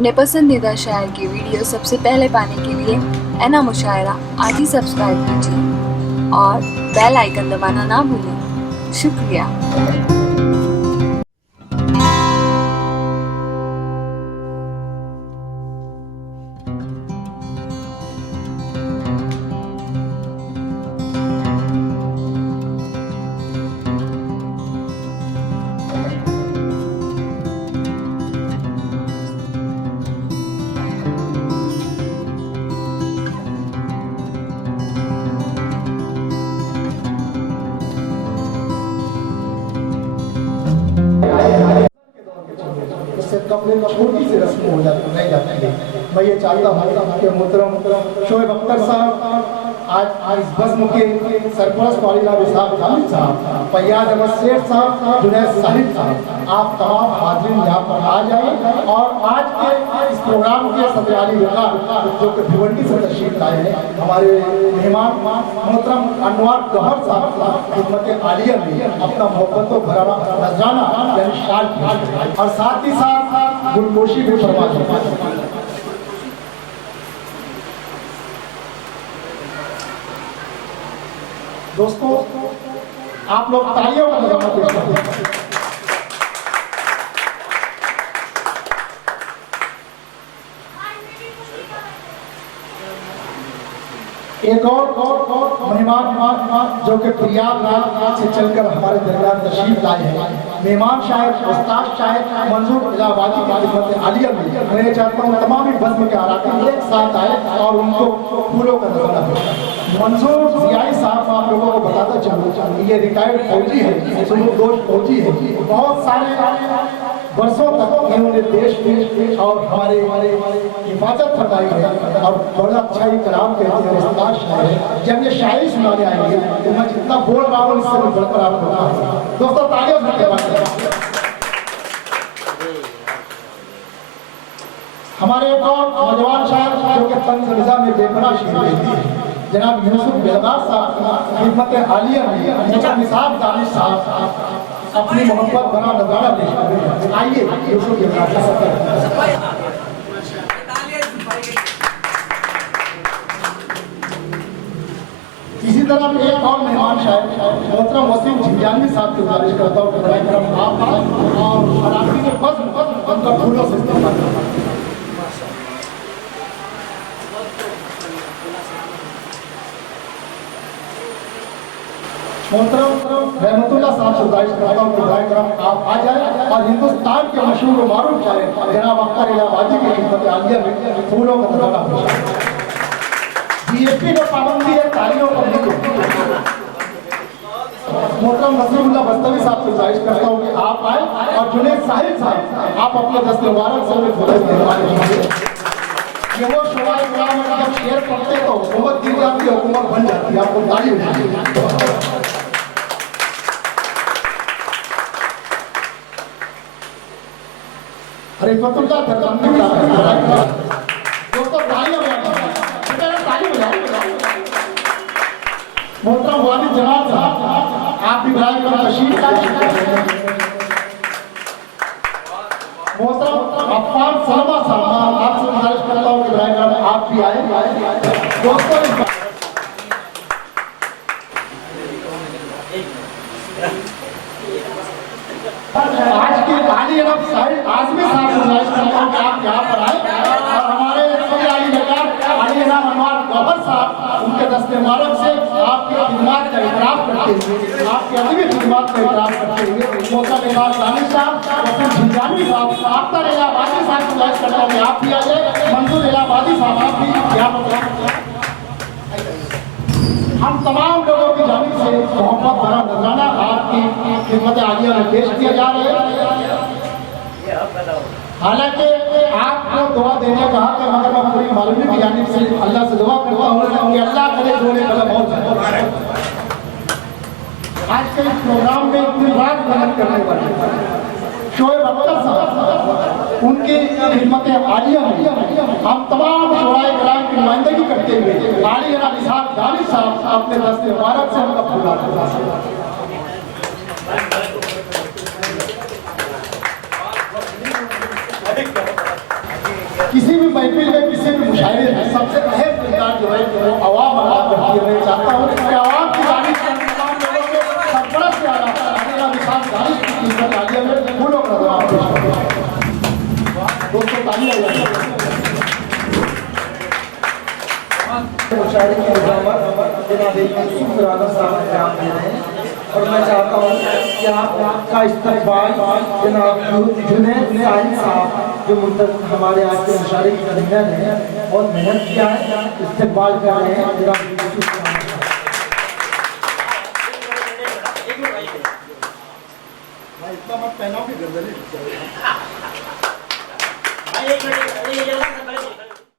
अपने पसंदीदा शायर की वीडियो सबसे पहले पाने के लिए एना मुशायरा आज ही सब्सक्राइब कीजिए और बेल आइकन दबाना ना भूलें। शुक्रिया। इससे कपड़े छोटी सी रस्म हो जाती नहीं जाती है। मैं ये चाहता हूँ कि मोहतरम शोएब अख्तर साहब आज इस बज़्म के सरपरस्त वालिला विसाब खालिद साहब, फैयाज अहमद सेठ साहब, जुनैद साहिब साहब, आप तमाम हाज़िरीन यहाँ पर आ जाए और आज के इस प्रोग्राम के सदराली वकार जो कि भिवंडी से तशरीफ लाए हैं हमारे मेहमान मोहतरम अनवार गौहर साहब खिदमत आलिया में अपना मोहब्बतों भरा नजराना यानी शाल और साथ ही साथ गुलपोशी भी फरमा दें। दोस्तों आप लोग तालियों का नजारा पेश करें। एक और मेहमान जो कि प्रयागराज से चलकर हमारे दरबार तशरीफ लाए हैं, मेहमान शायर उस्ताद शायर मंजूर इलाहाबादी की खिदमत आलिया में मैं चाहता हूँ तमाम बज़्म के अराकीन एक साथ आए और उनको फूलों का नजराना दें। मंजूर जियाई साहब आप लोगों को बताता चलूँ, ये रिटायर्ड फौजी है, सुलूकदोश फौजी है, बहुत सारे वर्षों तक इन्होंने देश और हमारे हिफाजत फरमाई है और बड़ा अच्छा ही कलाम कहते हैं उस्ताद शायर। जब ये शायरी सुनाने आएंगे तो मैं जितना बोल रहा हूँ इससे बढ़कर आप बोलता हूँ। दोस्तों तालियों से हमारे एक और नौजवान शायर जो कि तंज़ निज़ाम में बेपनाह शेर जनाब यूसुफ बेलदार साहब खिदमत आलिया में निसाब दानिश साहब अपनी मोहब्बत बना नजारा पेश कर रहे हैं। आइए यूसुफ बेलदार साहब। इसी तरह एक और मेहमान शायर मोहतरम वसीम झिंझानी साहब की गुजारिश करता हूँ कि आप आए और शराबी के बज़्म उनका फूलों से इस्तेमाल करें। मोहतरम रहमतुल्लाह साहब से गुजारिश करता हूँ कि आप आ जाए और हिंदुस्तान के मशहूर मारूफ शायर जनाब अख्तर इलाहाबादी की खिदमत आलिया में फूलों का नजारा पेश करें। जीएसटी में पाबंदी है, तालियों पर लिखो। मोहतरम नसीरुल्लाह बस्तवी साहब से गुजारिश करता हूँ कि आप आए और जुनैद साहिब साहब आप अपने दस्त मुबारक से ये वो शुमाए गुलाम में जब शेर पढ़ते तो हुकूमत गिर जाती है, हुकूमत बन जाती है। आपको ताली बजानी हरीफतुल्लाह दोस्तों तालियां मोहतरम वालिद जनाब साहब आप भी बराए कर तशरीफ लाए। मोहतरम अफ़ान सलमा साहब आपसे गुजारिश करता हूँ कि बराए कर आप भी आए। दोस्तों आज के आली अरब साहिब आजमी साहब से गुजारिश करता हूँ कि आप यहाँ पर आए और हमारे आली अनवार गौहर साहब उनके दस्ते मुबारक से आपकी खिदमत का इकराम करते हुए आपके अदबी खिदमत का इकराम करते हुए मोहतरम इमाम दानिश साहब वसीम झिंझानी साहब अख्तर इलाहाबादी साहब से गुजारिश करता हूँ कि आप भी आ जाए। मंजूर इलाहाबादी साहब आप भी यहाँ पर हम तमाम लोगों की जानिब से मोहब्बत भरा नजराना आपकी खिदमत आलिया में पेश किया जा रहा है। हालांकि आपको दुआ देने कहा कि मगर मैं पूरी मालूमी की जानिब से अल्लाह से दुआ करता हूँ कि अल्लाह करे जोड़े कदम और आज के इस प्रोग्राम में इतनी रात मेहनत करने वाले शोएब अख्तर साहब उनकी खिदमत आलिया में हम तमाम शुराए कराम की नुमाइंदगी करते हुए आली निसाब दानिश साहब अपने दस्ते मुबारक से उनका फूला महफिल में किसी भी मुशायरे में सबसे अहम किरदार जो है वो आवाम अदा करती है। मैं चाहता हूँ कि आवाम की गाड़ी तमाम लोगों के सरपरस्त से आने का विशाल गाड़ी की कीमत आलिया में फूलों का जवाब पेश करें। दोस्तों तालियां मुशायरे की निजामत जनाब यूसुफ राना साहब क़याम दे रहे हैं और मैं चाहता हूँ कि आपका इस्तकबाल जनाब जुनैद साहिब साहब जो हमारे आज के मुशायरे की कन्वीनर हैं बहुत मेहनत किया है, इस्तकबाल कर रहे हैं जनाब यूसुफ